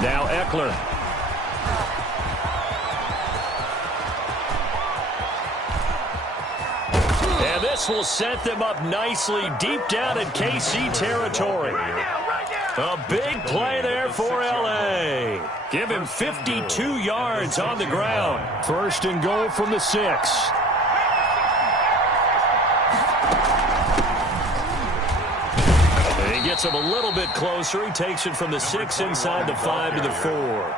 Now Eckler. And this will set them up nicely deep down in KC territory. A big play there for L.A. Give him 52 yards on the ground. First and goal from the 6. He gets him a little bit closer. He takes it from the 6 inside the 5 to the 4.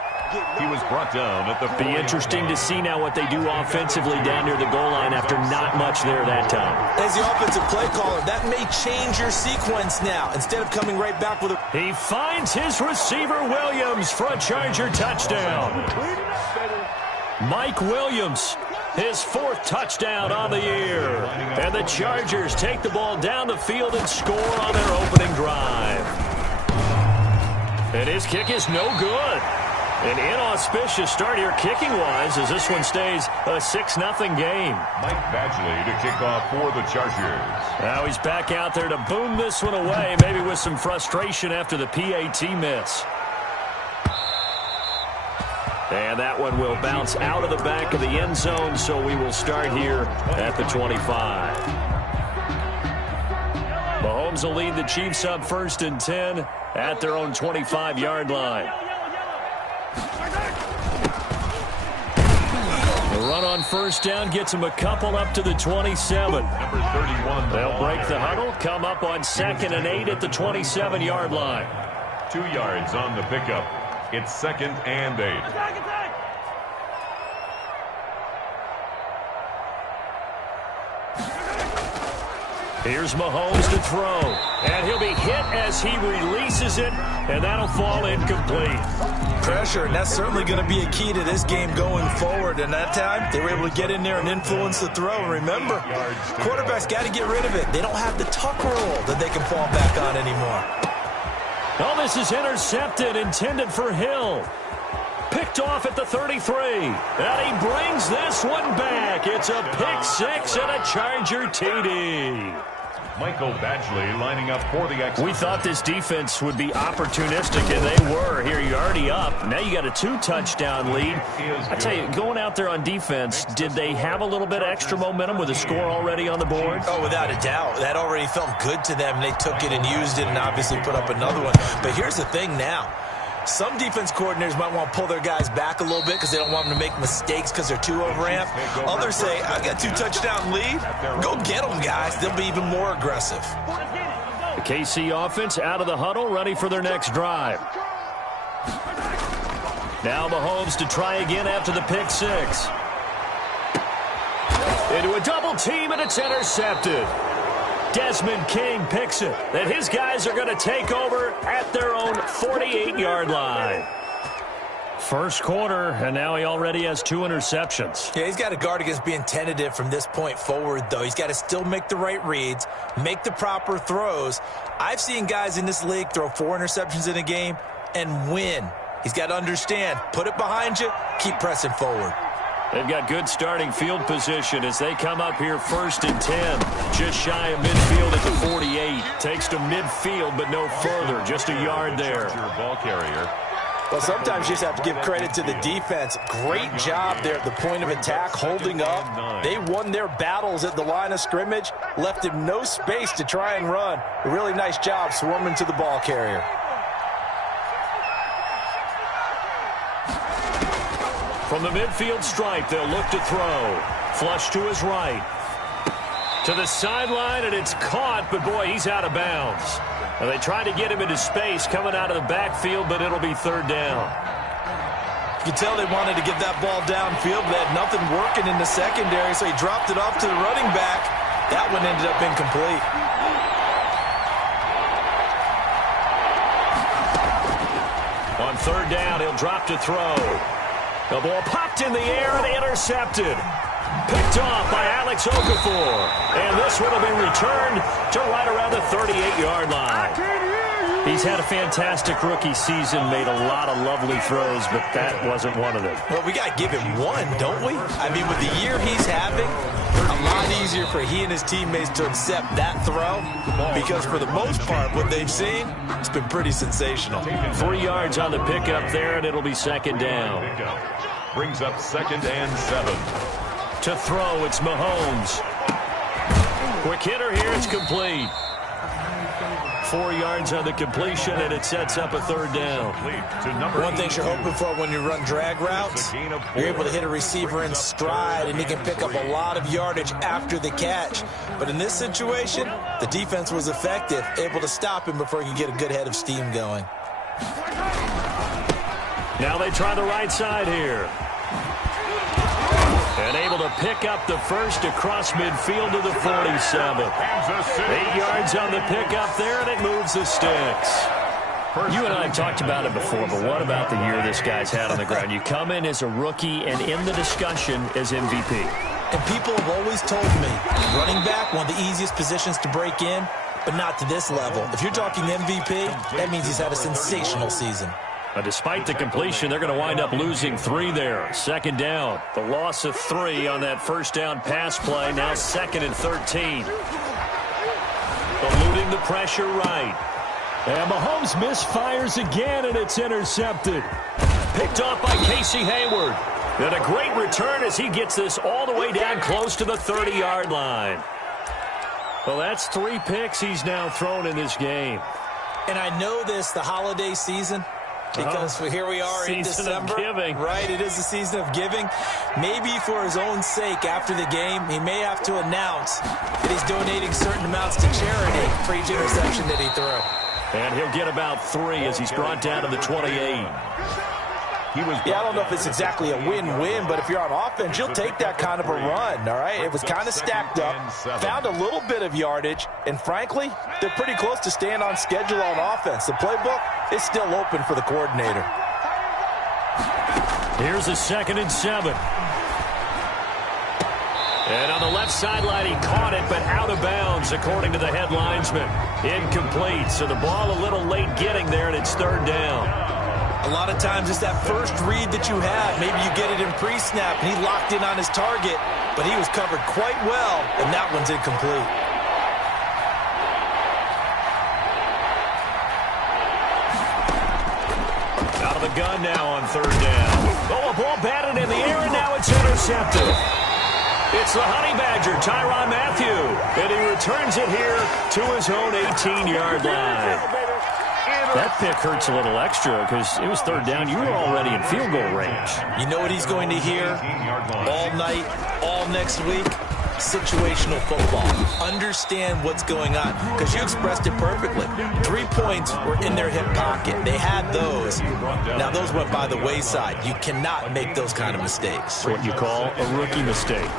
He was brought down at the 40. Be interesting to see now what they do offensively down near the goal line after not much there that time. As the offensive play caller, that may change your sequence now. Instead of coming right back with a... He finds his receiver Williams for a Charger touchdown. Mike Williams, his 4th touchdown on the year. And the Chargers take the ball down the field and score on their opening drive. And his kick is no good. An inauspicious start here kicking-wise as this one stays a 6-0 game. Mike Badgley to kick off for the Chargers. Now he's back out there to boom this one away, maybe with some frustration after the PAT miss. And that one will bounce out of the back of the end zone, so we will start here at the 25. Mahomes will lead the Chiefs up 1st and 10 at their own 25-yard line. The run on 1st down gets him a couple up to the 27. Number 31. They'll break the huddle, come up on 2nd and 8 at the 27-yard line. 2 yards on the pickup. It's 2nd and 8. Here's Mahomes to throw. And he'll be hit as he releases it, and that'll fall incomplete. Pressure, and that's certainly going to be a key to this game going forward. And that time, they were able to get in there and influence the throw. And remember, quarterbacks got to get rid of it. They don't have the tuck roll that they can fall back on anymore. Oh, this is intercepted, intended for Hill. Picked off at the 33. And he brings this one back. It's a pick 6 and a Charger TD. Michael Badgley lining up for the extra. We thought this defense would be opportunistic, and they were. Here, you're already up. Now you got a 2-touchdown lead. I tell you, going out there on defense, did they have a little bit of extra momentum with a score already on the board? Oh, without a doubt. That already felt good to them. They took it and used it and obviously put up another one. But here's the thing now. Some defense coordinators might want to pull their guys back a little bit because they don't want them to make mistakes because they're too overamped. Others say, I got 2-touchdown lead. Go get them, guys. They'll be even more aggressive. The KC offense out of the huddle, ready for their next drive. Now Mahomes to try again after the pick 6. Into a double team, and it's intercepted. Desmond King picks it. And his guys are going to take over at their own 48-yard line. First quarter, and now he already has 2 interceptions. Yeah, he's got to guard against being tentative from this point forward, though. He's got to still make the right reads, make the proper throws. I've seen guys in this league throw 4 interceptions in a game and win. He's got to understand, put it behind you, keep pressing forward. They've got good starting field position as they come up here 1st and 10. Just shy of midfield at the 48. Takes to midfield, but no further. Just a yard there. Ball carrier. Well, sometimes you just have to give credit to the defense. Great job there at the point of attack, holding up. They won their battles at the line of scrimmage, left him no space to try and run. A really nice job swarming to the ball carrier. From the midfield stripe, they'll look to throw. Flush to his right. To the sideline, and it's caught, but boy, he's out of bounds. And they tried to get him into space coming out of the backfield, but it'll be 3rd down. You can tell they wanted to get that ball downfield, but they had nothing working in the secondary, so he dropped it off to the running back. That one ended up incomplete. On 3rd down, he'll drop to throw. The ball popped in the air and intercepted. Picked off by Alex Okafor. And this one will be returned to right around the 38-yard line. He's had a fantastic rookie season, made a lot of lovely throws, but that wasn't one of them. Well, we got to give him one, don't we? I mean, with the year he's having, a lot easier for he and his teammates to accept that throw because for the most part, what they've seen, it's been pretty sensational. 3 yards on the pickup there, and it'll be second down. Brings up 2nd and 7. To throw, it's Mahomes. Quick hitter here, it's complete. 4 yards on the completion, and it sets up a 3rd down. One thing you're hoping for when you run drag routes, you're able to hit a receiver in stride, and he can pick up a lot of yardage after the catch. But in this situation, the defense was effective, able to stop him before he could get a good head of steam going. Now they try the right side here. And able to pick up the first across midfield to the 47. 8 yards on the pickup there, and it moves the sticks. You and I have talked about it before, but what about the year this guy's had on the ground? You come in as a rookie and in the discussion as MVP. And people have always told me, running back, one of the easiest positions to break in, but not to this level. If you're talking MVP, that means he's had a sensational season. Despite the completion, they're going to wind up losing 3 there. 2nd down. The loss of 3 on that first down pass play. Now 2nd and 13. Eluding the pressure right. And Mahomes misfires again, and it's intercepted. Picked off by Casey Hayward. And a great return as he gets this all the way down close to the 30-yard line. Well, that's 3 picks he's now thrown in this game. And I know this, the holiday season, because here we are in December, right? It is the season of giving. Maybe for his own sake after the game, he may have to announce that he's donating certain amounts to charity for each interception that he threw. And he'll get about 3 as he's brought down to the 28. I don't know if it's exactly a win-win, but if you're on offense, you'll take that kind of a run, all right? It was kind of stacked up, found a little bit of yardage, and frankly, they're pretty close to staying on schedule on offense. The playbook is still open for the coordinator. Here's a 2nd and 7. And on the left sideline, he caught it, but out of bounds, according to the head linesman. Incomplete, so the ball a little late getting there, and it's 3rd down. A lot of times it's that first read that you have. Maybe you get it in pre-snap, and he locked in on his target, but he was covered quite well, and that one's incomplete. Out of the gun now on 3rd down. Oh, a ball batted in the air, and now it's intercepted. It's the Honey Badger, Tyrann Mathieu, and he returns it here to his own 18-yard line. That pick hurts a little extra because it was 3rd down. You were already in field goal range. You know what he's going to hear all night, all next week? Situational football. Understand what's going on because you expressed it perfectly. 3 points were in their hip pocket. They had those. Now, those went by the wayside. You cannot make those kind of mistakes. That's what you call a rookie mistake.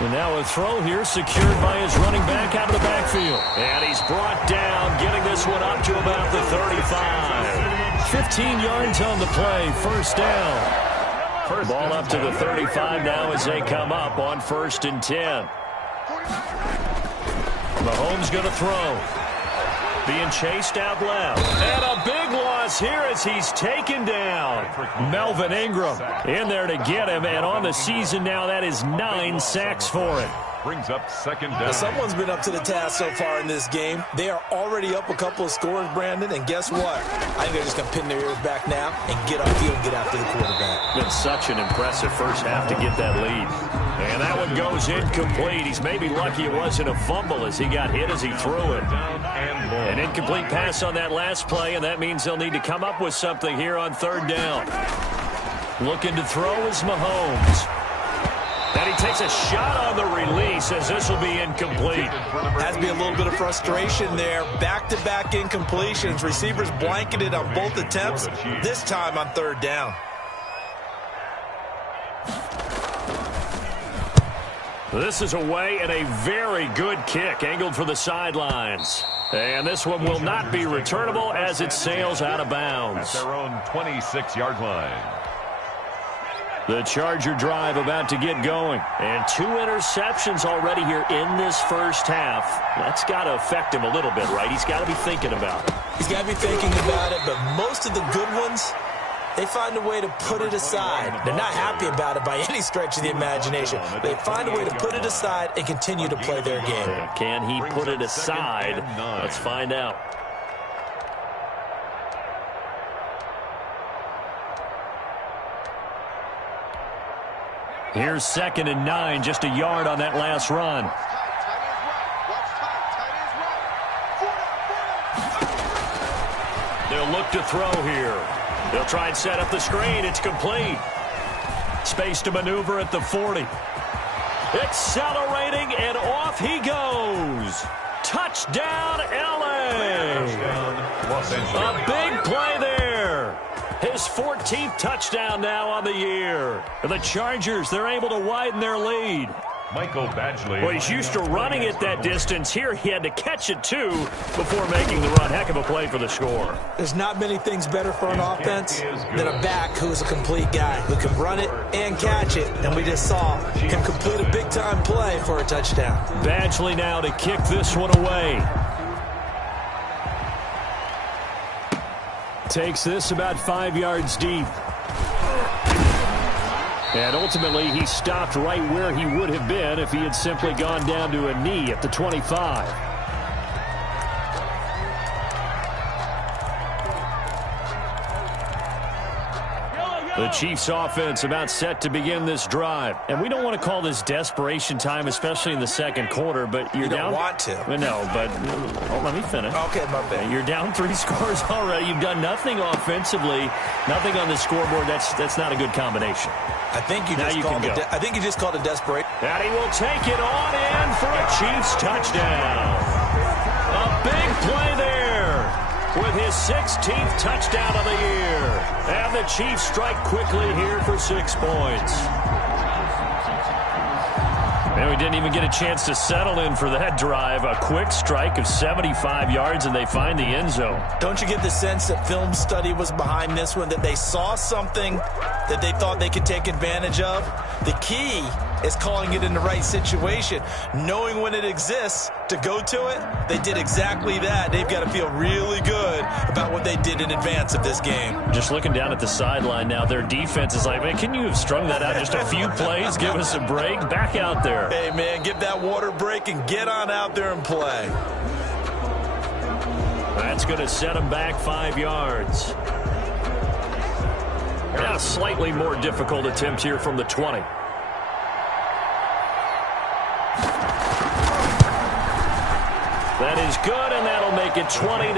And now a throw here secured by his running back out of the backfield. And he's brought down, getting this one up to about the 35. 15 yards on the play, 1st down. Ball up to the 35 now as they come up on 1st and 10. Mahomes going to throw. Being chased out left. And a big loss here as he's taken down. Melvin Ingram in there to get him. And on the season now, that is 9 sacks for him. Brings up 2nd down. Now, someone's been up to the task so far in this game. They are already up a couple of scores, Brandon. And guess what? I think they're just going to pin their ears back now and get upfield and get after the quarterback. Been such an impressive first half to get that lead. And that one goes incomplete. He's maybe lucky it wasn't a fumble as he got hit as he threw it. An incomplete pass on that last play, and that means they'll need to come up with something here on 3rd down. Looking to throw is Mahomes. And he takes a shot on the release as this will be incomplete. Has to be a little bit of frustration there. Back-to-back incompletions. Receivers blanketed on both attempts, this time on 3rd down. This is away and a very good kick angled for the sidelines. And this one will not be returnable as it sails out of bounds. At their own 26-yard line. The Charger drive about to get going. And 2 interceptions already here in this first half. That's got to affect him a little bit, right? He's got to be thinking about it. He's got to be thinking about it, but most of the good ones, they find a way to put it aside. They're not happy about it by any stretch of the imagination. They find a way to put it aside and continue to play their game. Can he put it aside? Let's find out. Here's 2nd and 9, just a yard on that last run. They'll look to throw here. They'll try and set up the screen. It's complete. Space to maneuver at the 40. Accelerating, and off he goes. Touchdown, L.A. A big play there. His 14th touchdown now on the year. The Chargers, they're able to widen their lead. Michael Badgley. Well, he's used to running it that distance. Here he had to catch it, too, before making the run. Heck of a play for the score. There's not many things better for an offense than a back who's a complete guy, who can run it and catch it. And we just saw him complete a big-time play for a touchdown. Badgley now to kick this one away. Takes this about 5 yards deep. And ultimately, he stopped right where he would have been if he had simply gone down to a knee at the 25. The Chiefs offense about set to begin this drive. And we don't want to call this desperation time, especially in the second quarter, but you're down. You don't want to. No, but let me finish. Okay, my bad. You're down 3 scores already. You've done nothing offensively, nothing on the scoreboard. That's not a good combination. I think you just called it desperate. And he will take it on in for a Chiefs touchdown. A big play there with his 16th touchdown of the year. And the Chiefs strike quickly here for 6 points. And we didn't even get a chance to settle in for that drive. A quick strike of 75 yards, and they find the end zone. Don't you get the sense that film study was behind this one, that they saw something that they thought they could take advantage of? The key is calling it in the right situation, knowing when it exists to go to it. They did exactly that. They've got to feel really good about what they did in advance of this game. Just looking down at the sideline now, their defense is like, man, can you have strung that out just a few plays? Give us a break. Back out there. Hey, man, give that water break and get on out there and play. That's going to set them back 5 yards. Now a slightly more difficult attempt here from the 20. That is good, and that'll make it 20-7.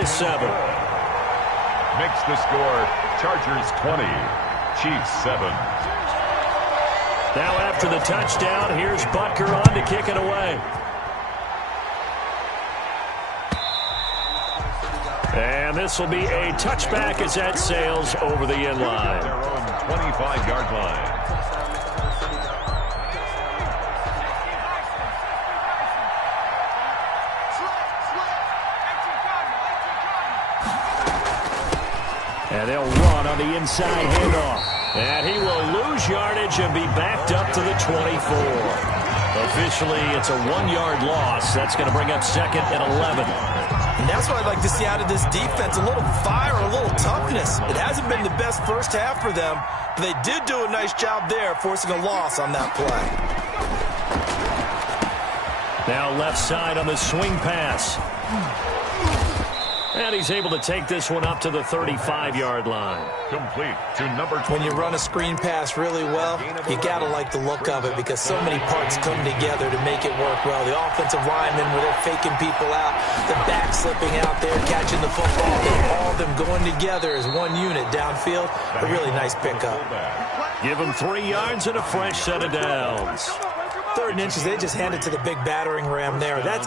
Makes the score Chargers 20, Chiefs 7. Now after the touchdown, here's Butker on to kick it away. And this will be a touchback as that sails over the end line. Their own 25-yard line. And they'll run on the inside handoff. And he will lose yardage and be backed up to the 24. Officially, it's a 1-yard loss. That's going to bring up 2nd and 11. And that's what I'd like to see out of this defense, a little fire, a little toughness. It hasn't been the best first half for them, but they did do a nice job there, forcing a loss on that play. Now left side on the swing pass. And he's able to take this one up to the 35-yard line. Complete to number 20. When you run a screen pass really well, you got to like the look of it because so many parts come together to make it work well. The offensive linemen, where they're faking people out, the back slipping out there, catching the football, all of them going together as one unit downfield. A really nice pickup. Give him 3 yards and a fresh set of downs. 3rd and inches, they just hand it to the big battering ram there. That's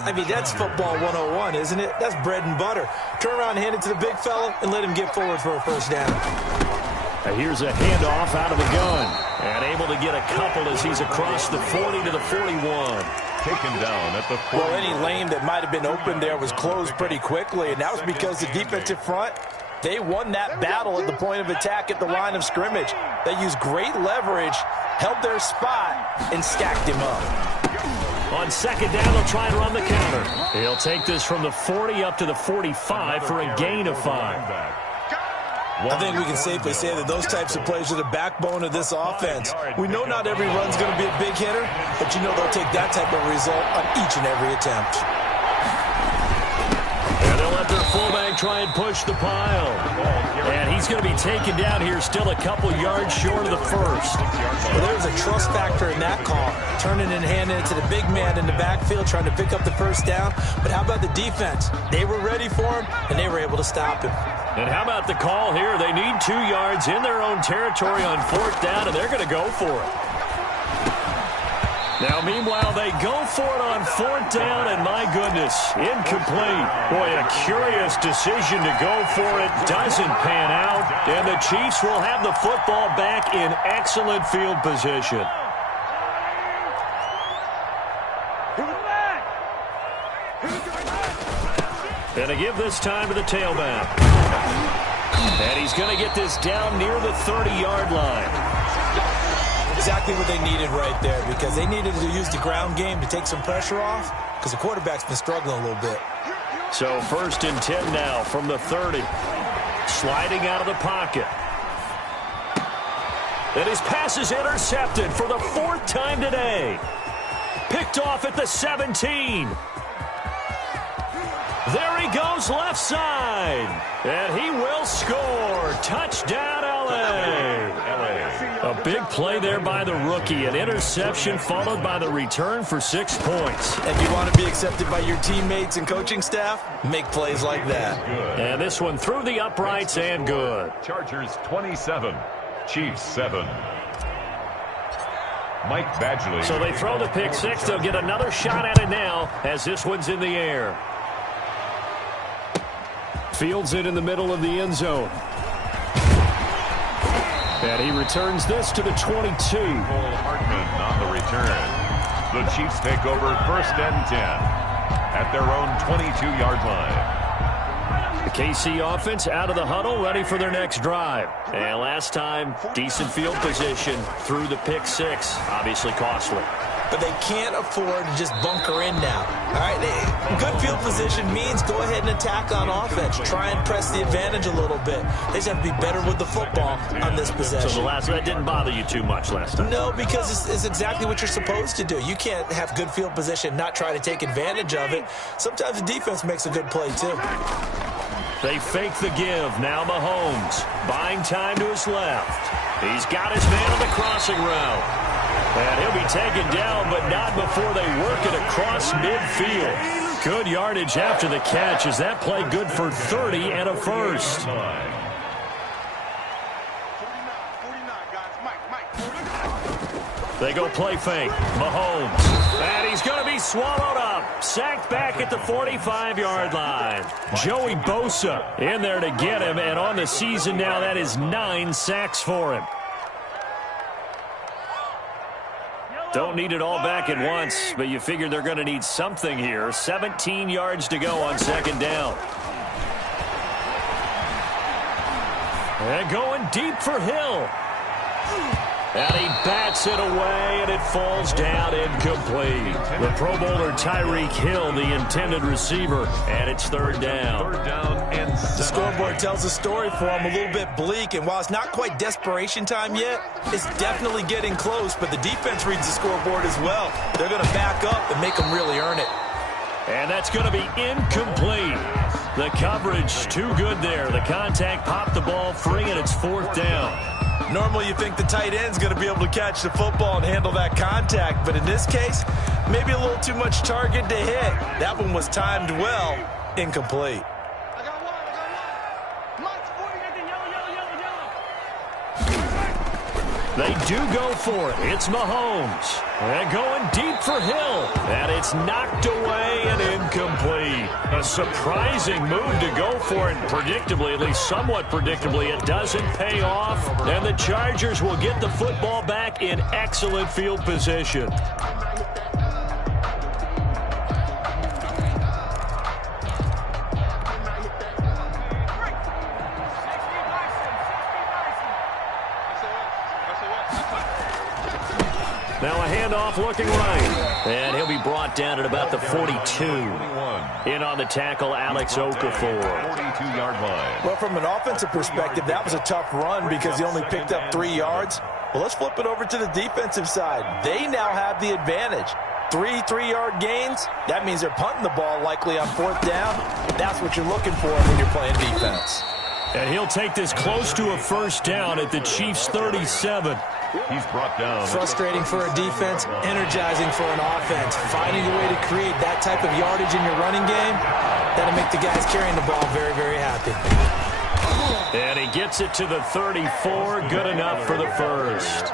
football 101, isn't it? That's bread and butter. Turn around and hand it to the big fella and let him get forward for a first down. Now here's a handoff out of the gun. And able to get a couple as he's across the 40 to the 41. Taken down at the 40. Well, any lane that might have been open there was closed pretty quickly, and that was because the defensive front They won that battle at the point of attack at the line of scrimmage. They used great leverage, held their spot, and stacked him up. On second down, they'll try and run the counter. He'll take this from the 40 up to the 45 for a gain of 5. I think we can safely say that those types of plays are the backbone of this offense. We know not every run's going to be a big hitter, but you know they'll take that type of result on each and every attempt. And they'll let their fullback try and push the pile. And he's going to be taken down here still a couple yards short of the first. Well, there's a trust factor in that call. Turning and handing it to the big man in the backfield, trying to pick up the first down. But how about the defense? They were ready for him, and they were able to stop him. And how about the call here? They need 2 yards in their own territory on 4th down, and they're going to go for it. Now, meanwhile, they go for it on 4th down, and my goodness, incomplete. Boy, a curious decision to go for it. Doesn't pan out, and the Chiefs will have the football back in excellent field position. And they give this time to the tailback. And he's going to get this down near the 30-yard line. Exactly what they needed right there, because they needed to use the ground game to take some pressure off, because the quarterback's been struggling a little bit. So 1st and 10 now from the 30. Sliding out of the pocket. And his pass is intercepted for the 4th time today. Picked off at the 17. There he goes left side. And he will score. Touchdown, L.A. A big play there by the rookie. An interception followed by the return for 6 points. If you want to be accepted by your teammates and coaching staff, make plays like that. And this one through the uprights and good. Chargers 27, Chiefs 7. Mike Badgley. So they throw the pick 6. They'll get another shot at it now as this one's in the air. Fields it in the middle of the end zone. And he returns this to the 22. Hartman on the return. The Chiefs take over 1st and 10 at their own 22-yard line. The KC offense out of the huddle, ready for their next drive. And last time, decent field position through the pick 6. Obviously costly. But they can't afford to just bunker in now. All right, good field position means go ahead and attack on offense. Try and press the advantage a little bit. They just have to be better with the football on this possession. So that didn't bother you too much last time? No, because it's exactly what you're supposed to do. You can't have good field position, not try to take advantage of it. Sometimes the defense makes a good play, too. They fake the give. Now Mahomes buying time to his left. He's got his man on the crossing route. And he'll be taken down, but not before they work it across midfield. Good yardage after the catch. Is that play good for 30 and a first? They go play fake. Mahomes. And he's going to be swallowed up. Sacked back at the 45-yard line. Joey Bosa in there to get him. And on the season now, that is 9 sacks for him. Don't need it all back at once, but you figure they're going to need something here. 17 yards to go on second down. And going deep for Hill. And he bats it away, and it falls down incomplete. The Pro Bowler Tyreek Hill, the intended receiver, and it's 3rd down. 3rd down and 7. The scoreboard tells a story for him, a little bit bleak, and while it's not quite desperation time yet, it's definitely getting close, but the defense reads the scoreboard as well. They're going to back up and make them really earn it. And that's going to be incomplete. The coverage too good there. The contact popped the ball free, and it's 4th down. Normally you think the tight end's going to be able to catch the football and handle that contact, but in this case, maybe a little too much target to hit. That one was timed well, incomplete. They do go for it. It's Mahomes. And going deep for Hill. And it's knocked away and incomplete. A surprising move to go for it. Predictably, at least somewhat predictably, it doesn't pay off. And the Chargers will get the football back in excellent field position. Now a handoff looking right. And he'll be brought down at about the 42. In on the tackle, Alex Okafor. 42-yard line. Well, from an offensive perspective, that was a tough run because he only picked up 3 yards. Well, let's flip it over to the defensive side. They now have the advantage. 3 3-yard gains, that means they're punting the ball likely on 4th down. That's what you're looking for when you're playing defense. And he'll take this close to a first down at the Chiefs' 37. He's brought down. Frustrating for a defense, energizing for an offense. Finding a way to create that type of yardage in your running game, that'll make the guys carrying the ball very, very happy. And he gets it to the 34, good enough for the first.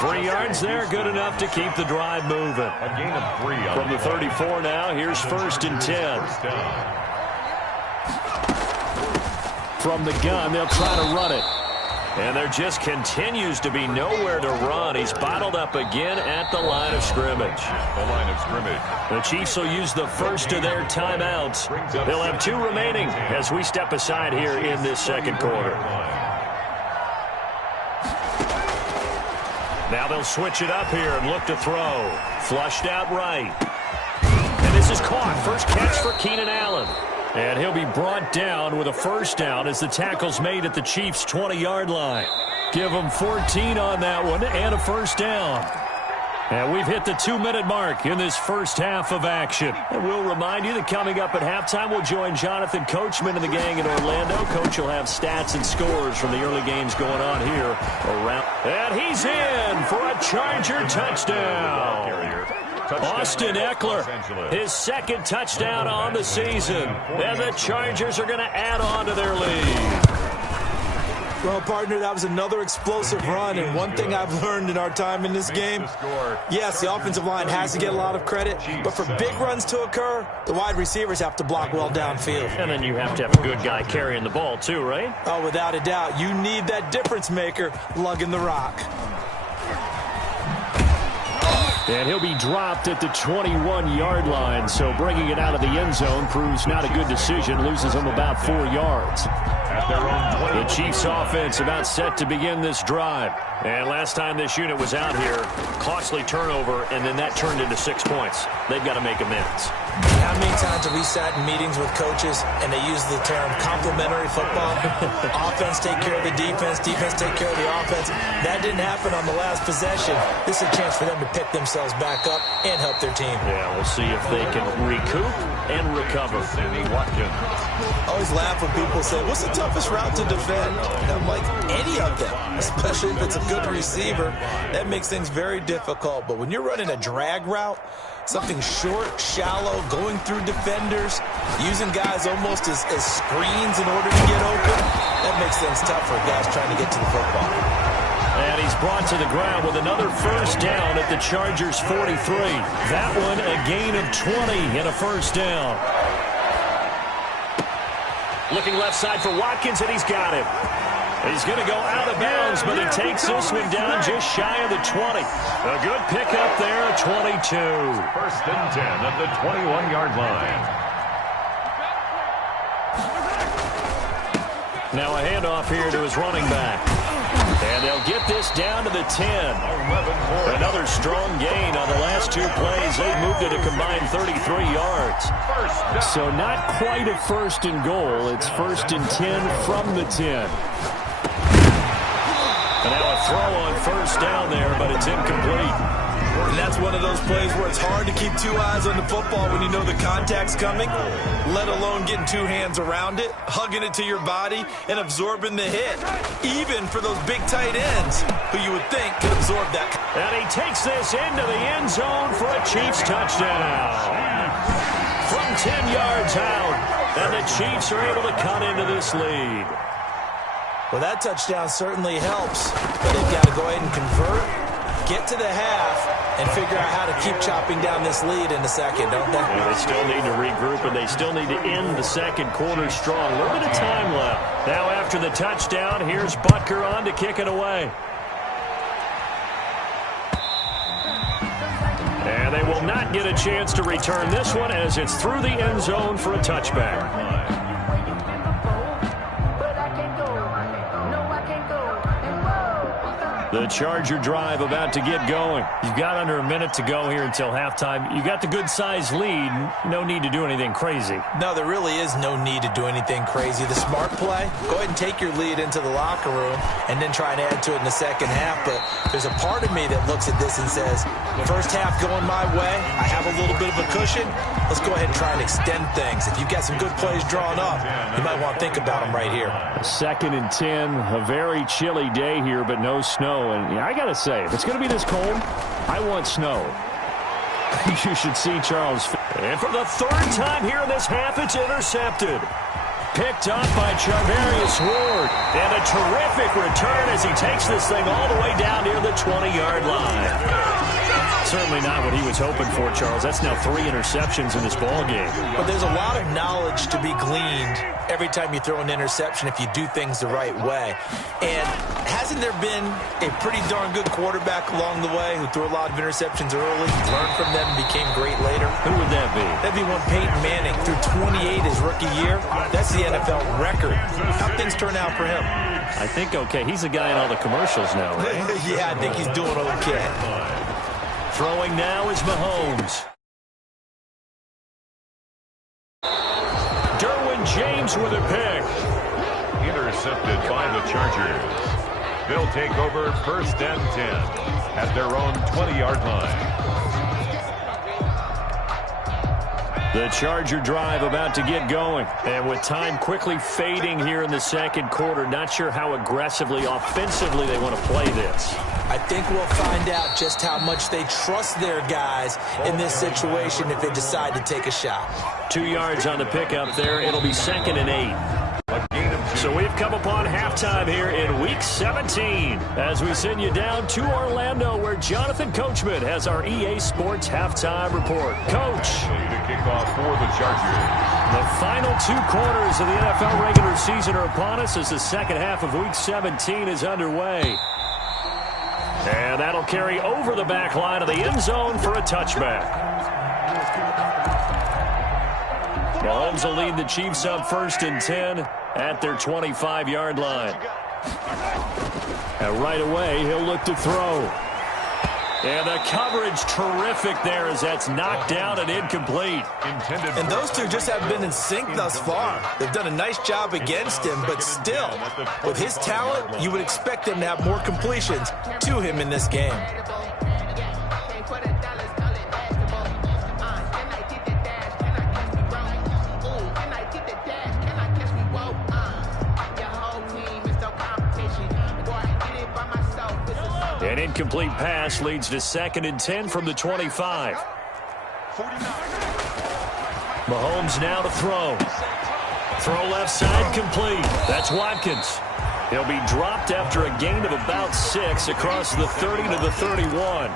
3 yards there, good enough to keep the drive moving. A gain of 3 on From the 34 now, here's 1st and 10. From the gun, they'll try to run it. And there just continues to be nowhere to run. He's bottled up again at the line of scrimmage. The line of scrimmage. The Chiefs will use the first of their timeouts. They'll have 2 remaining as we step aside here in this second quarter. Now they'll switch it up here and look to throw. Flushed out right. And this is caught. First catch for Keenan Allen. And he'll be brought down with a first down as the tackle's made at the Chiefs' 20-yard line. Give them 14 on that one and a first down. And we've hit the 2-minute mark in this first half of action. And we'll remind you that coming up at halftime, we'll join Jonathan Coachman and the gang in Orlando. Coach will have stats and scores from the early games going on here around. And he's in for a Charger touchdown. Austin Eckler, his 2nd touchdown on the season. And the Chargers are going to add on to their lead. Well, partner, that was another explosive run, and one thing I've learned in our time in this game, yes, the offensive line has to get a lot of credit, but for big runs to occur, the wide receivers have to block well downfield. And then you have to have a good guy carrying the ball too, right? Oh, without a doubt. You need that difference maker lugging the rock. And he'll be dropped at the 21-yard line, so bringing it out of the end zone proves not a good decision, loses him about 4 yards. At their own 20. The Chiefs offense about set to begin this drive. And last time this unit was out here, costly turnover, and then that turned into 6 points. They've got to make amends. How many times have we sat in meetings with coaches and they use the term complementary football? Offense take care of the defense, defense take care of the offense. That didn't happen on the last possession. This is a chance for them to pick themselves back up and help their team. Yeah, we'll see if they can recoup and recover. I always laugh when people say, what's the toughest route to defend? And I'm like, any of them, especially if it's a good receiver. That makes things very difficult. But when you're running a drag route, something short, shallow, going through defenders, using guys almost as screens in order to get open, that makes things tough for guys trying to get to the football. And he's brought to the ground with another first down at the Chargers' 43. That one a gain of 20 and a first down. Looking left side for Watkins, and he's got him. He's going to go out of bounds, but he takes this one down just shy of the 20. A good pickup there, 22. 1st and 10 at the 21-yard line. Now a handoff here to his running back. And they'll get this down to the 10. Another strong gain on the last 2 plays. They moved it a combined 33 yards. So not quite a 1st and goal. It's 1st and 10 from the 10. And now a throw on first down there, but it's incomplete. And that's one of those plays where it's hard to keep 2 eyes on the football when you know the contact's coming, let alone getting 2 hands around it, hugging it to your body, and absorbing the hit. Even for those big tight ends, who you would think could absorb that. And he takes this into the end zone for a Chiefs touchdown. From 10 yards out, and the Chiefs are able to cut into this lead. Well, that touchdown certainly helps, but they've got to go ahead and convert, get to the half, and figure out how to keep chopping down this lead in the second, don't they? Yeah, they still need to regroup, and they still need to end the second quarter strong. A little bit of time left. Now after the touchdown, here's Butker on to kick it away. And they will not get a chance to return this one as it's through the end zone for a touchback. The Charger drive about to get going. You've got under a minute to go here until halftime. You got the good-sized lead. No need to do anything crazy. No, there really is no need to do anything crazy. The smart play, go ahead and take your lead into the locker room and then try and add to it in the second half. But there's a part of me that looks at this and says, first half going my way, I have a little bit of a cushion. Let's go ahead and try and extend things. If you've got some good plays drawn up, you might want to think about them right here. 2nd and 10, a very chilly day here, but no snow. And I got to say, if it's going to be this cold, I want snow. You should see Charles. And for the 3rd time here in this half, it's intercepted. Picked up by Charvarius Ward. And a terrific return as he takes this thing all the way down near the 20-yard line. Certainly not what he was hoping for, Charles. That's now 3 interceptions in this ball game. But there's a lot of knowledge to be gleaned every time you throw an interception if you do things the right way. And hasn't there been a pretty darn good quarterback along the way who threw a lot of interceptions early, learned from them, and became great later? Who would that be? That'd be one Peyton Manning threw 28 his rookie year. That's the NFL record. How things turn out for him? I think okay. He's a guy in all the commercials now, right? Yeah, I think he's doing okay. Throwing now is Mahomes. Derwin James with a pick. Intercepted by the Chargers. They'll take over 1st and 10 at their own 20-yard line. The Charger drive about to get going. And with time quickly fading here in the 2nd quarter, not sure how aggressively, offensively they want to play this. I think we'll find out just how much they trust their guys in this situation if they decide to take a shot. 2 yards on the pickup there. It'll be 2nd and 8. So we've come upon halftime here in Week 17 as we send you down to Orlando where Jonathan Coachman has our EA Sports halftime report. Coach. Ready to kick off for the Chargers. The final 2 quarters of the NFL regular season are upon us as the 2nd half of Week 17 is underway. And that'll carry over the back line of the end zone for a touchback. Mahomes will lead the Chiefs up 1st and 10 at their 25-yard line. And right away, he'll look to throw. And the coverage terrific there as that's knocked down and incomplete. And those two just haven't been in sync thus far. They've done a nice job against him, but still, with his talent, you would expect them to have more completions to him in this game. An incomplete pass leads to 2nd and 10 from the 25. Mahomes now to throw. Throw left side complete. That's Watkins. He'll be dropped after a gain of about 6 across the 30 to the 31.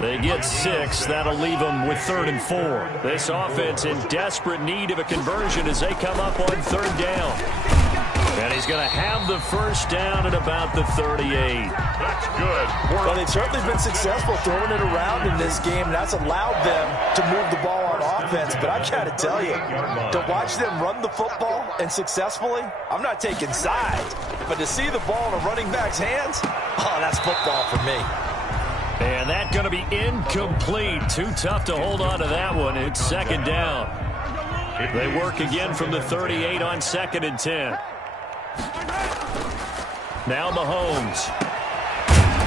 They get 6. That'll leave them with 3rd and 4. This offense in desperate need of a conversion as they come up on 3rd down. And he's going to have the 1st down at about the 38. That's good. Well, they've certainly been successful throwing it around in this game, and that's allowed them to move the ball on offense. But I've got to tell you, to watch them run the football and successfully, I'm not taking sides. But to see the ball in a running back's hands, oh, that's football for me. And that's going to be incomplete. Too tough to hold on to that one. It's 2nd down. They work again from the 38 on 2nd and 10. Now Mahomes.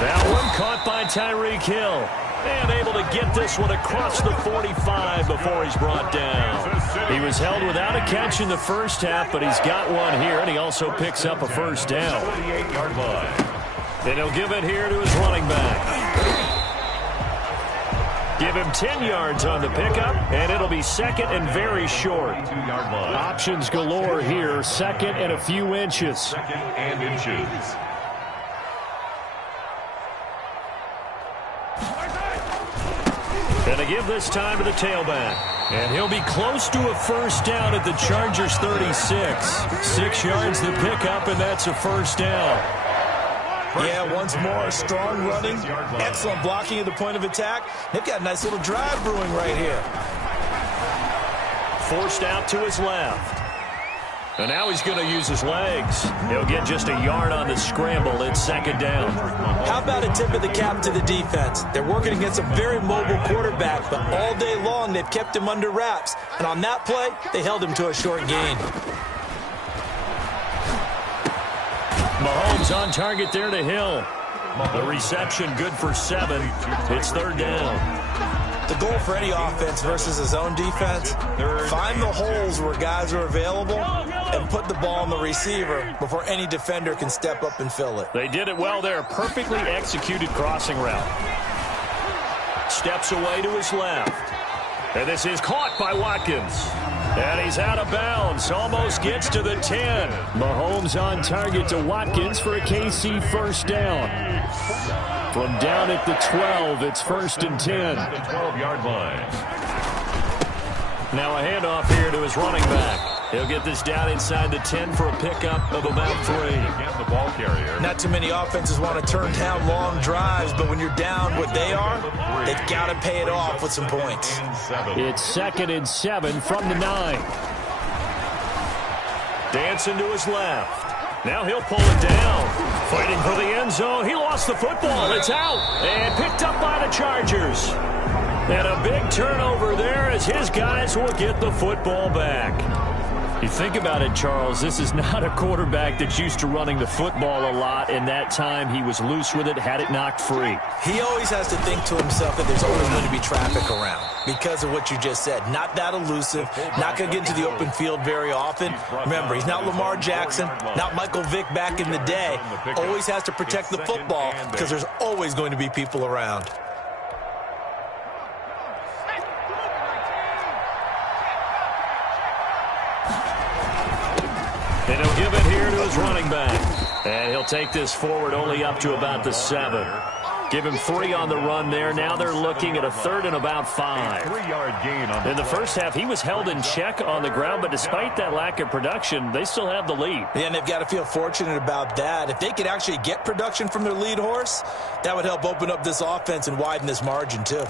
That one caught by Tyreek Hill. And able to get this one across the 45 before he's brought down. He was held without a catch in the 1st half, but he's got one here, and he also picks up a 1st down. 28-yard line. And he'll give it here to his running back. Give him 10 yards on the pickup, and it'll be 2nd and very short. Options galore here, 2nd and a few inches. 2nd and inches. Gonna give this time to the tailback. And he'll be close to a 1st down at the Chargers 36. 6 yards the pickup, and that's a 1st down. Yeah, once more, strong running, excellent blocking at the point of attack. They've got a nice little drive brewing right here. Forced out to his left. And now he's going to use his legs. He'll get just a yard on the scramble. It's second down. How about a tip of the cap to the defense? They're working against a very mobile quarterback, but all day long they've kept him under wraps. And on that play, they held him to a short gain. Mahomes on target there to Hill. The reception good for 7. It's third down. The goal for any offense versus his own defense, find the holes where guys are available and put the ball on the receiver before any defender can step up and fill it. They did it well there. Perfectly executed crossing route. Steps away to his left. And this is caught by Watkins. And he's out of bounds. Almost gets to the 10. Mahomes on target to Watkins for a KC first down. From down at the 12, it's first and 10. The 12-yard line. Now a handoff here to his running back. He'll get this down inside the 10 for a pickup of about 3. Again, the ball carrier. Not too many offenses want to turn down long drives, but when you're down what they are, they've got to pay it off with some points. It's second and 7 from the 9. Dancing to his left. Now he'll pull it down. Fighting for the end zone. He lost the football. It's out. And picked up by the Chargers. And a big turnover there as his guys will get the football back. You think about it, Charles, this is not a quarterback that's used to running the football a lot, and that time he was loose with it, had it knocked free. He always has to think to himself that there's always going to be traffic around because of what you just said. Not that elusive, not going to get into the open field very often. Remember, he's not Lamar Jackson, not Michael Vick back in the day. Always has to protect the football because there's always going to be people around. And he'll give it here to his running back. And he'll take this forward only up to about the 7. Give him 3 on the run there. Now they're looking at a third and about 5. 3-yard gain on In the first half, he was held in check on the ground, but despite that lack of production, they still have the lead. Yeah, and they've got to feel fortunate about that. If they could actually get production from their lead horse, that would help open up this offense and widen this margin too.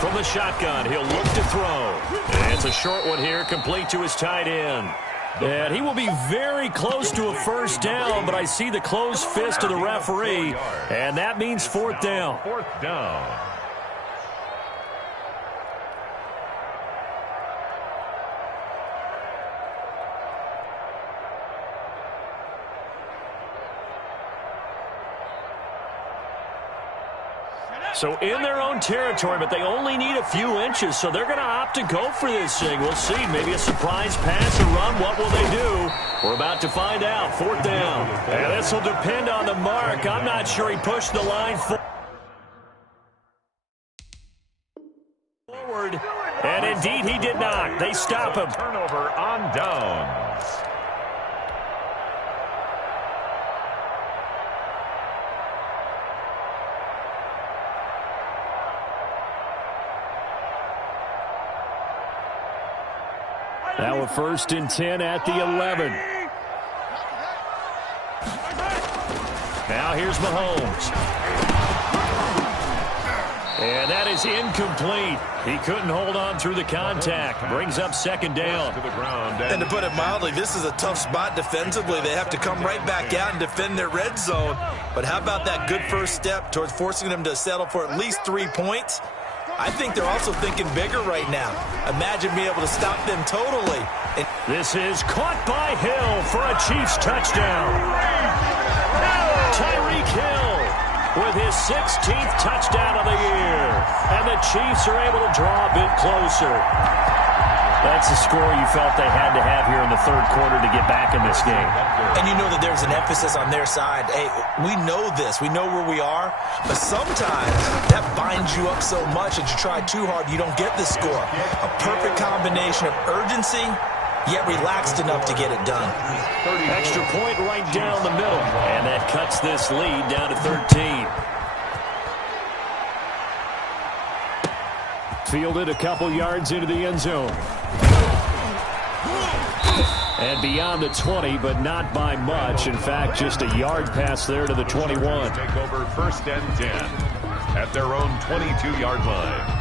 From the shotgun, he'll look to throw. And it's a short one here, complete to his tight end. And he will be very close to a first down, but I see the closed fist of the referee, and that means fourth down. Fourth down. So in their own territory, but they only need a few inches, so they're going to opt to go for this thing. We'll see. Maybe a surprise pass or run. What will they do? We're about to find out. Fourth down. And this will depend on the mark. I'm not sure he pushed the line forward. And indeed, he did not. They stop him. Turnover on downs. Now a first and 10 at the 11. Now here's Mahomes. And that is incomplete. He couldn't hold on through the contact. Brings up second down. To the ground. And to put it mildly, this is a tough spot defensively. They have to come right back out and defend their red zone. But how about that good first step towards forcing them to settle for at least 3 points? I think they're also thinking bigger right now. Imagine being able to stop them totally. And this is caught by Hill for a Chiefs touchdown. Tyreek Hill with his 16th touchdown of the year. And the Chiefs are able to draw a bit closer. That's the score you felt they had to have here in the third quarter to get back in this game. And you know that there's an emphasis on their side. Hey, we know this. We know where we are. But sometimes that binds you up so much that you try too hard, you don't get the score. A perfect combination of urgency, yet relaxed enough to get it done. Extra point right down the middle. And that cuts this lead down to 13. Fielded a couple yards into the end zone. And beyond the 20, but not by much. In fact, just a yard pass there to the 21. Take over 1st and 10 at their own 22-yard line.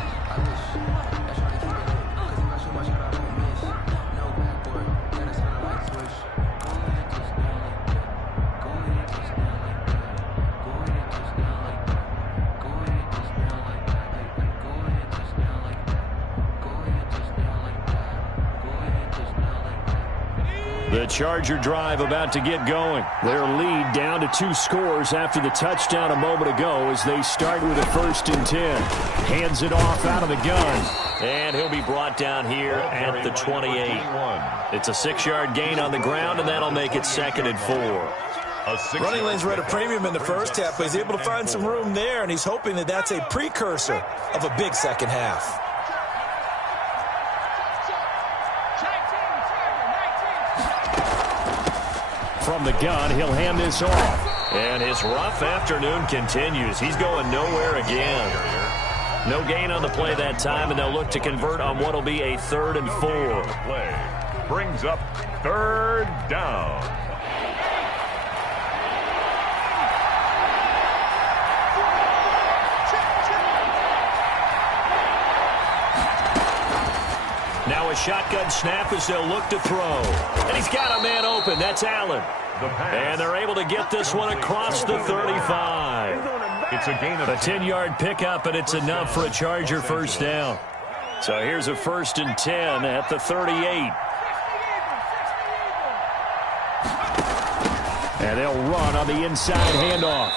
The Charger drive about to get going. Their lead down to 2 scores after the touchdown a moment ago as they start with a 1st and 10. Hands it off out of the gun. And he'll be brought down here at the 28. It's a 6-yard gain on the ground, and that'll make it 2nd and 4. Running lanes were at a premium in the first half, but he's able to find some room there, and he's hoping that that's a precursor of a big second half. From the gun, he'll hand this off. And his rough afternoon continues. He's going nowhere again. No gain on the play that time, and they'll look to convert on what will be a 3rd and 4. Play brings up 3rd down. Now a shotgun snap as they'll look to throw. And he's got a man open. That's Allen. And they're able to get this one across the 35. It's a gain of a 10-yard pickup, and it's enough for a Charger 1st down. So here's a 1st and 10 at the 38. And they'll run on the inside handoff.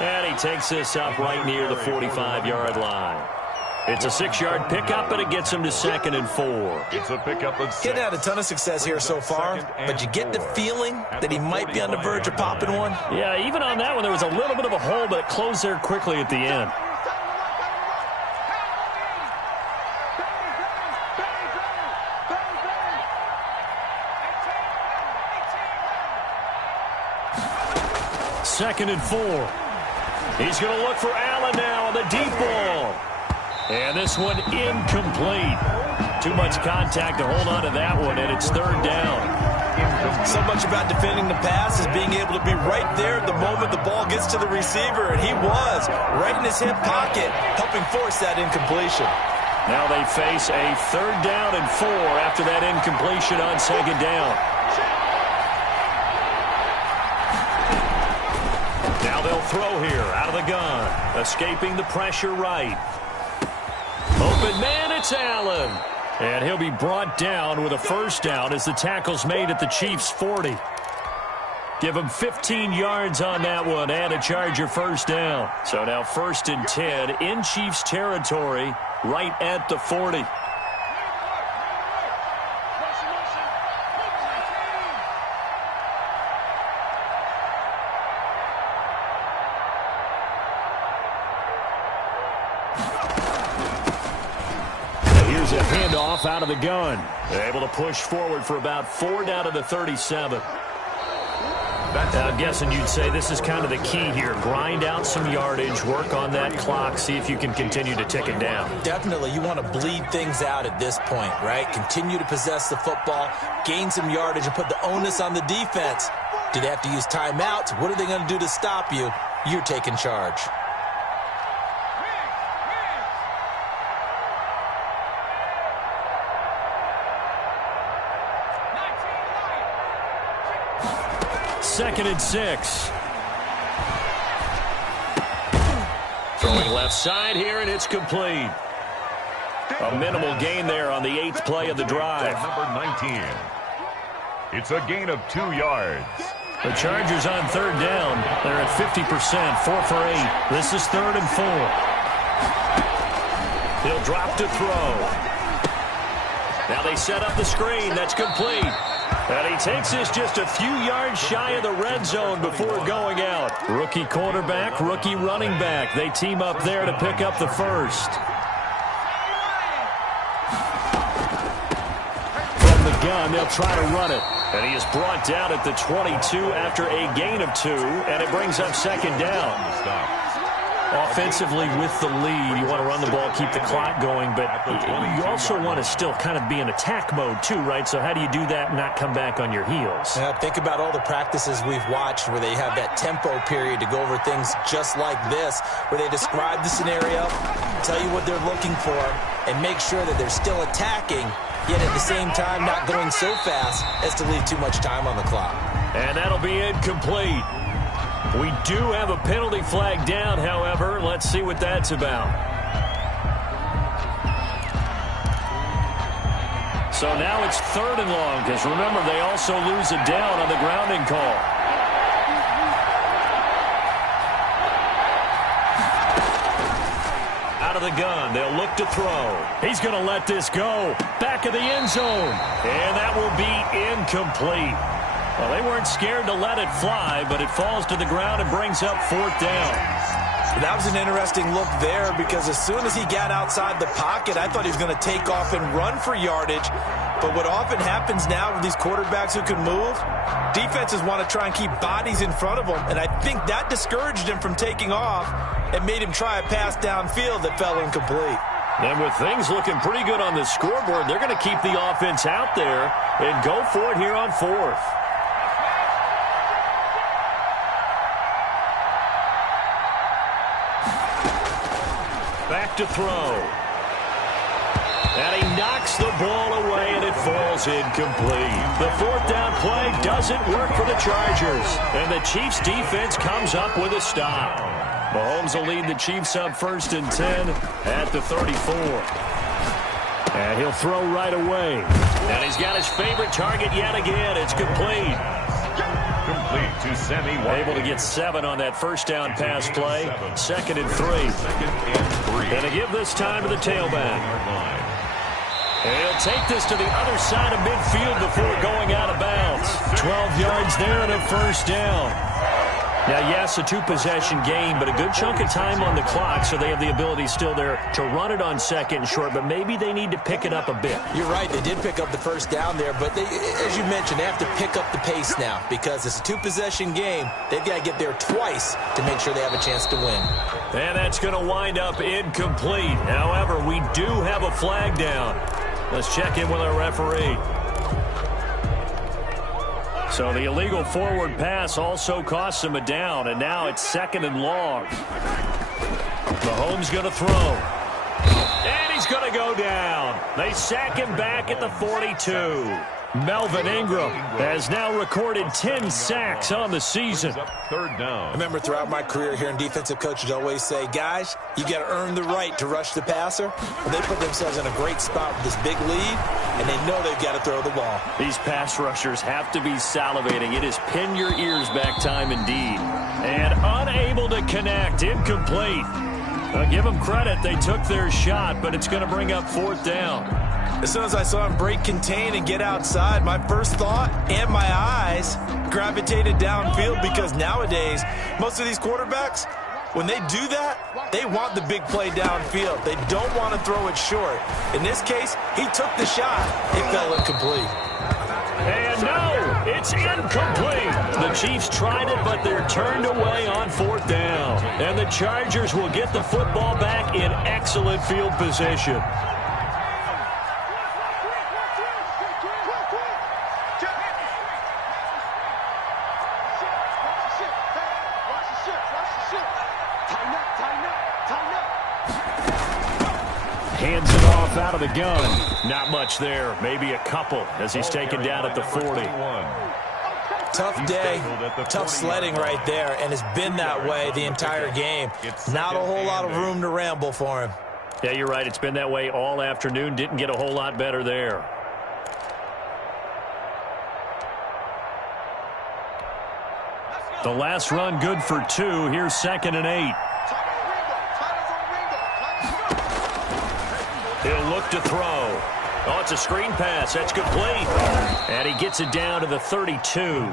And he takes this up right near the 45-yard line. It's a 6-yard pickup, and it gets him to 2nd and 4. It's a pickup of 6. Getting had a ton of success here so far, but you get the feeling that he might be on the verge of popping one. Yeah, even on that one, there was a little bit of a hole, but it closed there quickly at the end. Second and 4. He's going to look for Allen now on the deep ball. And this one incomplete. Too much contact to hold on to that one, and it's 3rd down. So much about defending the pass is being able to be right there at the moment the ball gets to the receiver, and he was right in his hip pocket, helping force that incompletion. Now they face a 3rd down and 4 after that incompletion on 2nd down. Now they'll throw here out of the gun, escaping the pressure right. Open man, it's Allen. And he'll be brought down with a 1st down as the tackle's made at the Chiefs' 40. Give him 15 yards on that one and a Charger 1st down. So now 1st and 10 in Chiefs territory right at the 40. Here's a handoff out of the gun. They're able to push forward for about 4 down to the 37. I'm guessing you'd say this is kind of the key here. Grind out some yardage, work on that clock, see if you can continue to tick it down. Definitely, you want to bleed things out at this point, right? Continue to possess the football, gain some yardage, and put the onus on the defense. Do they have to use timeouts? What are they going to do to stop you? You're taking charge. Second and 6. Throwing left side here, and it's complete. A minimal gain there on the 8th play of the drive. Number 19. It's a gain of 2 yards. The Chargers on 3rd down. They're at 50%, 4 for 8. This is 3rd and 4. He'll drop to throw. Now they set up the screen. That's complete. And he takes this just a few yards shy of the red zone before going out. Rookie quarterback, rookie running back. They team up there to pick up the 1st. From the gun, they'll try to run it. And he is brought down at the 22 after a gain of 2, and it brings up 2nd down. Offensively with the lead, you want to run the ball, keep the clock going, but you also want to still kind of be in attack mode too, right? So how do you do that and not come back on your heels? Yeah, think about all the practices we've watched where they have that tempo period to go over things just like this, where they describe the scenario, tell you what they're looking for, and make sure that they're still attacking, yet at the same time not going so fast as to leave too much time on the clock. And that'll be incomplete. We do have a penalty flag down, however. Let's see what that's about. So now it's 3rd and long, because remember, they also lose a down on the grounding call. Out of the gun, they'll look to throw. He's going to let this go. Back of the end zone. And that will be incomplete. Well, they weren't scared to let it fly, but it falls to the ground and brings up 4th down. That was an interesting look there because as soon as he got outside the pocket, I thought he was going to take off and run for yardage. But what often happens now with these quarterbacks who can move, defenses want to try and keep bodies in front of them, and I think that discouraged him from taking off and made him try a pass downfield that fell incomplete. And with things looking pretty good on the scoreboard, they're going to keep the offense out there and go for it here on 4th. Back to throw. And he knocks the ball away, and it falls incomplete. The 4th down play doesn't work for the Chargers. And the Chiefs' defense comes up with a stop. Mahomes will lead the Chiefs up 1st and 10 at the 34. And he'll throw right away. And he's got his favorite target yet again. It's complete. Complete to Sammy White. Able to get 7 on that 1st down pass play. 2nd and 3. And to give this time to the tailback. And he'll take this to the other side of midfield before going out of bounds. 12 yards there and a 1st down. Now, yes, a 2-possession game, but a good chunk of time on the clock, so they have the ability still there to run it on 2nd and short, but maybe they need to pick it up a bit. You're right. They did pick up the 1st down there, but they, as you mentioned, they have to pick up the pace now because it's a 2-possession game. They've got to get there twice to make sure they have a chance to win. And that's going to wind up incomplete. However, we do have a flag down. Let's check in with our referee. So the illegal forward pass also costs him a down, and now it's 2nd and long. Mahomes going to throw. And he's going to go down. They sack him back at the 42. Melvin Ingram has now recorded 10 sacks on the season. 3rd down. I remember throughout my career here in defensive coaches always say, guys, you got to earn the right to rush the passer. Well, they put themselves in a great spot with this big lead, and they know they've got to throw the ball. These pass rushers have to be salivating. It is pin your ears back time indeed. And unable to connect, incomplete. Give them credit, they took their shot, but it's going to bring up 4th down. As soon as I saw him break contain and get outside, my first thought and my eyes gravitated downfield because nowadays, most of these quarterbacks, when they do that, they want the big play downfield. They don't want to throw it short. In this case, he took the shot. It fell incomplete. And no, it's incomplete. The Chiefs tried it, but they're turned away on 4th down. And the Chargers will get the football back in excellent field position. Hands it off out of the gun. Not much there. Maybe a couple as he's taken down at the 40. Tough day, tough sledding right there, and it's been that way the entire game. Not a whole lot of room to ramble for him. Yeah, you're right. It's been that way all afternoon. Didn't get a whole lot better there. The last run good for 2. Here's 2nd and 8. He'll look to throw. Oh, it's a screen pass. That's complete. And he gets it down to the 32.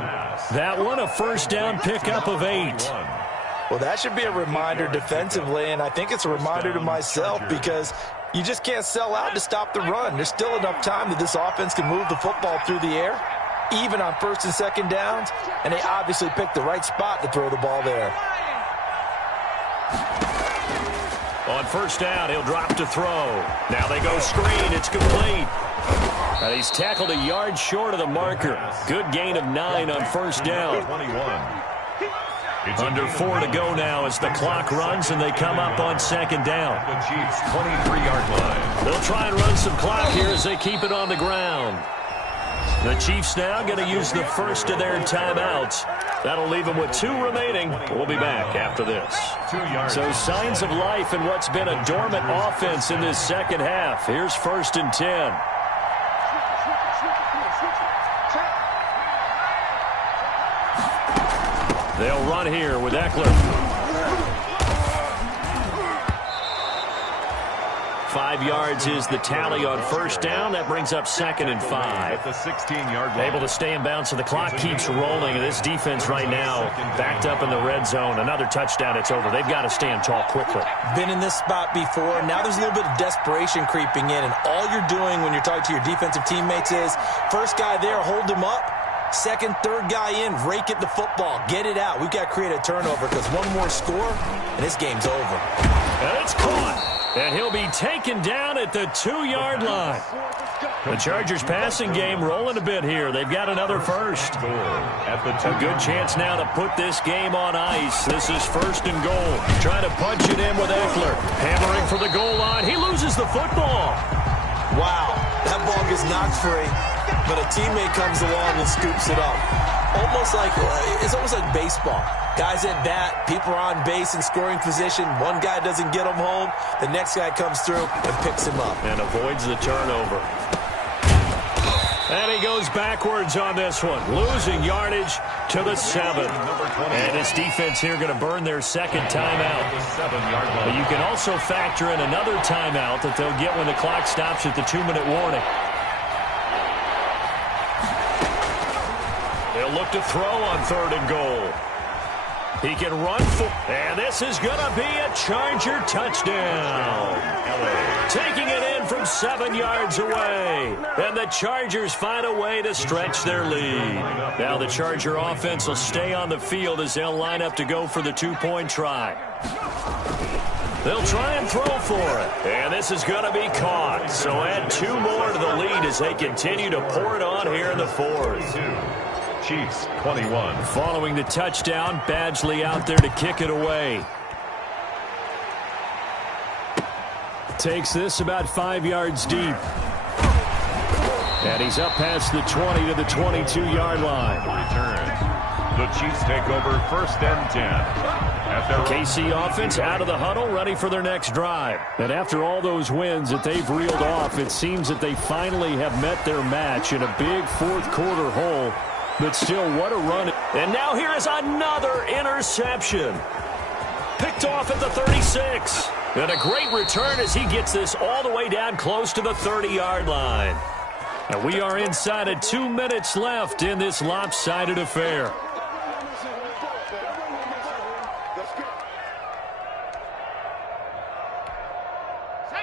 That one a 1st down pickup of 8. Well, that should be a reminder defensively, and I think it's a reminder to myself because you just can't sell out to stop the run. There's still enough time that this offense can move the football through the air, even on 1st and 2nd downs, and they obviously picked the right spot to throw the ball there. On first down, he'll drop to throw. Now they go screen. It's complete. And he's tackled a yard short of the marker. Good gain of 9 on first down. 21. Under 4 to go now as the clock runs and they come up on second down. The Chiefs' 23-yard line. They'll try and run some clock here as they keep it on the ground. The Chiefs now going to use the first of their timeouts. That'll leave them with 2 remaining. We'll be back after this. 2 yards. So signs of life in what's been a dormant offense in this second half. Here's 1st and 10. They'll run here with Eckler. 5 yards is the tally on first down. That brings up 2nd and 5. At the 16-yard line. Able to stay in bounds, so the clock keeps rolling. This defense right now backed up in the red zone. Another touchdown, it's over. They've got to stand tall quickly. Been in this spot before. Now there's a little bit of desperation creeping in, and all you're doing when you're talking to your defensive teammates is first guy there, hold him up. Second, third guy in, rake at the football. Get it out. We've got to create a turnover because one more score, and this game's over. And it's caught. And he'll be taken down at the 2-yard line. The Chargers passing game rolling a bit here. They've got another first. A good chance now to put this game on ice. This is 1st and goal. Trying to punch it in with Eckler. Hammering for the goal line. He loses the football. Wow, that ball gets knocked free, but a teammate comes along and scoops it up. It's almost like baseball. Guys at bat, people are on base in scoring position. One guy doesn't get him home. The next guy comes through and picks him up. And avoids the turnover. And he goes backwards on this one. Losing yardage to the 7. And this defense here going to burn their second timeout. But you can also factor in another timeout that they'll get when the clock stops at the 2-minute warning. They'll look to throw on 3rd and goal. He can run for, and this is going to be a Charger touchdown. Taking it in from 7 yards away. And the Chargers find a way to stretch their lead. Now the Charger offense will stay on the field as they'll line up to go for the 2-point try. They'll try and throw for it. And this is going to be caught. So add 2 more to the lead as they continue to pour it on here in the 4th. Chiefs 21. Following the touchdown, Badgley out there to kick it away. Takes this about 5 yards deep. And he's up past the 20 to the 22-yard line. Return. The Chiefs take over 1st and 10. At their KC offense out of the huddle, ready for their next drive. And after all those wins that they've reeled off, it seems that they finally have met their match in a big 4th quarter hole. But still, what a run. And now here is another interception. Picked off at the 36. And a great return as he gets this all the way down close to the 30-yard line. And we are inside of 2 minutes left in this lopsided affair.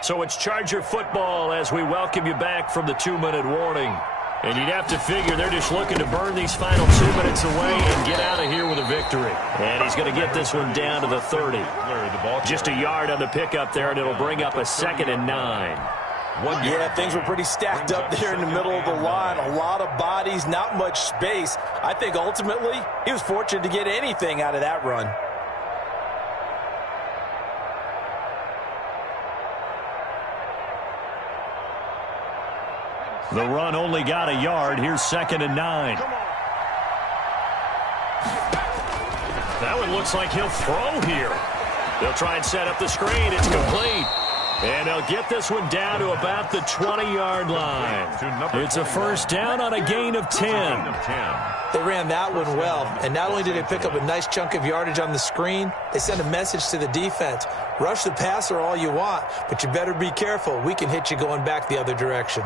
So it's Charger football as we welcome you back from the 2-minute warning. And you'd have to figure they're just looking to burn these final 2 minutes away and get out of here with a victory. And he's going to get this one down to the 30. Just a yard on the pickup there, and it'll bring up a 2nd and 9. Yeah, things were pretty stacked up there in the middle of the line. A lot of bodies, not much space. I think ultimately he was fortunate to get anything out of that run. The run only got a yard. Here's 2nd and 9. That one looks like he'll throw here. They'll try and set up the screen. It's complete. And they'll get this one down to about the 20-yard line. It's a first down on a gain of 10. They ran that one well, and not only did they pick up a nice chunk of yardage on the screen, they sent a message to the defense. Rush the passer all you want, but you better be careful. We can hit you going back the other direction.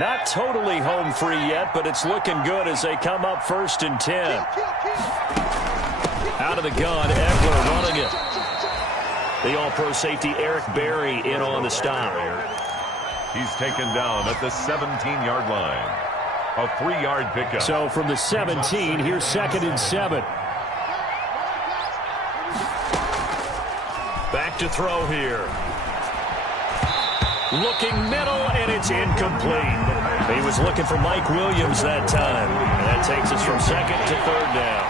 Not totally home free yet, but it's looking good as they come up 1st and 10. Out of the gun, Eckler running it. The all-pro safety Eric Berry in on the stop. He's taken down at the 17-yard line. A 3-yard pickup. So from the 17, here's 2nd and 7. Back to throw here. Looking middle, and it's incomplete. He was looking for Mike Williams that time. And that takes us from second to third down.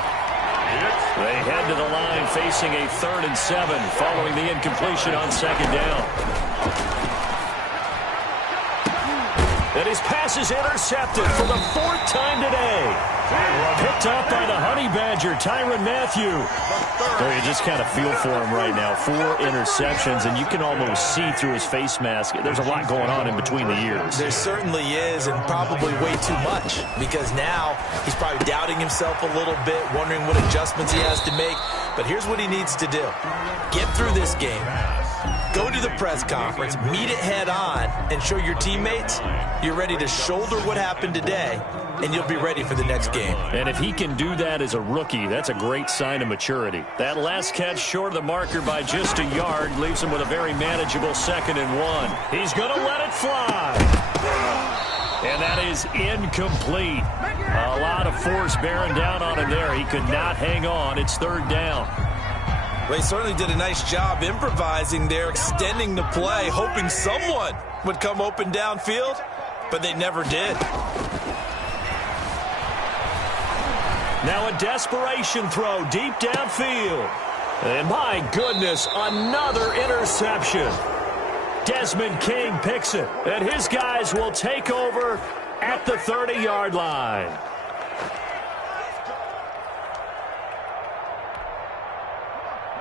They head to the line facing a 3rd and 7 following the incompletion on second down. And his pass is intercepted for the 4th time today. Picked up by the Honey Badger, Tyrann Mathieu. Well, you just kind of feel for him right now. 4 interceptions, and you can almost see through his face mask. There's a lot going on in between the ears. There certainly is, and probably way too much, because now he's probably doubting himself a little bit, wondering what adjustments he has to make. But here's what he needs to do. Get through this game. Go to the press conference, meet it head on, and show your teammates you're ready to shoulder what happened today, and you'll be ready for the next game. And if he can do that as a rookie, that's a great sign of maturity. That last catch short of the marker by just a yard leaves him with a very manageable 2nd and 1. He's going to let it fly. And that is incomplete. A lot of force bearing down on him there. He could not hang on. It's 3rd down. Well, he certainly did a nice job improvising there, extending the play, hoping someone would come open downfield, but they never did. Now a desperation throw deep downfield. And my goodness, another interception. Desmond King picks it, and his guys will take over at the 30-yard line.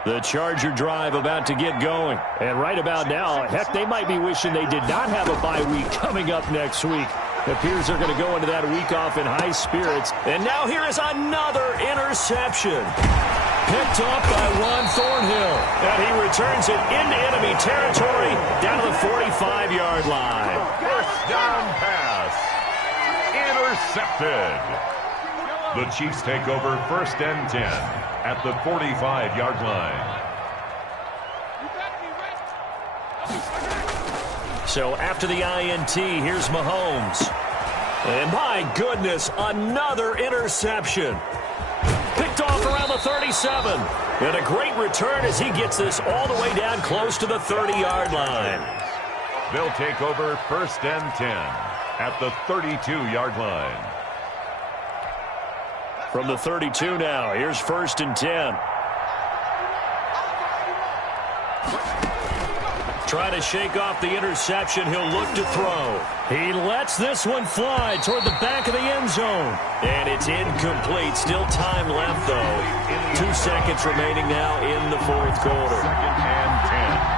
The Charger drive about to get going. And right about now, heck, they might be wishing they did not have a bye week coming up next week. It appears they're going to go into that week off in high spirits. And now here is another interception. Picked off by Ron Thornhill. And he returns it into enemy territory down to the 45-yard line. 1st down pass. Intercepted. The Chiefs take over 1st and 10 at the 45-yard line. So after the INT, here's Mahomes. And my goodness, another interception. Picked off around the 37. And a great return as he gets this all the way down close to the 30-yard line. They'll take over 1st and 10 at the 32-yard line. From the 32 now, here's 1st and 10. Trying to shake off the interception, he'll look to throw. He lets this one fly toward the back of the end zone. And it's incomplete. Still time left, though. 2 seconds remaining now in the 4th quarter. 2nd and 10.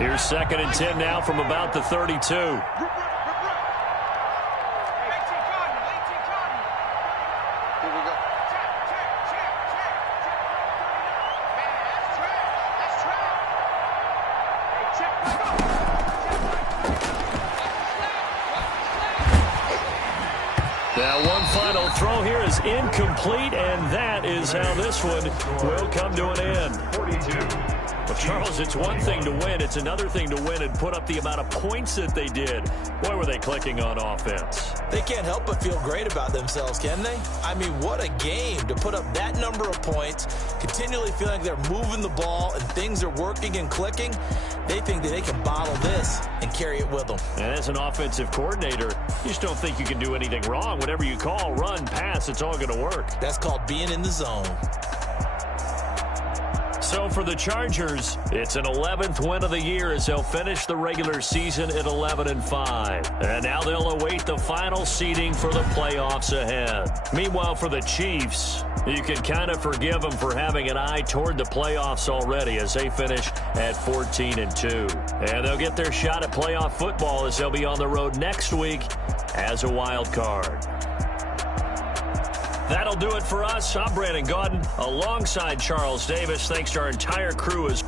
Here's 2nd and 10 now from about the 32. Now one final throw here is incomplete, and that is how this one will come to an end. 42. Well, Charles, it's one thing to win. It's another thing to win and put up the amount of points that they did. Boy, were they clicking on offense. They can't help but feel great about themselves, can they? I mean, what a game to put up that number of points, continually feeling like they're moving the ball and things are working and clicking. They think that they can bottle this and carry it with them. And as an offensive coordinator, you just don't think you can do anything wrong. Whatever you call, run, pass, it's all going to work. That's called being in the zone. So for the Chargers, it's an 11th win of the year as they'll finish the regular season at 11-5. And now they'll await the final seeding for the playoffs ahead. Meanwhile, for the Chiefs, you can kind of forgive them for having an eye toward the playoffs already as they finish at 14-2. And they'll get their shot at playoff football as they'll be on the road next week as a wild card. That'll do it for us. I'm Brandon Gaudin alongside Charles Davis. Thanks to our entire crew as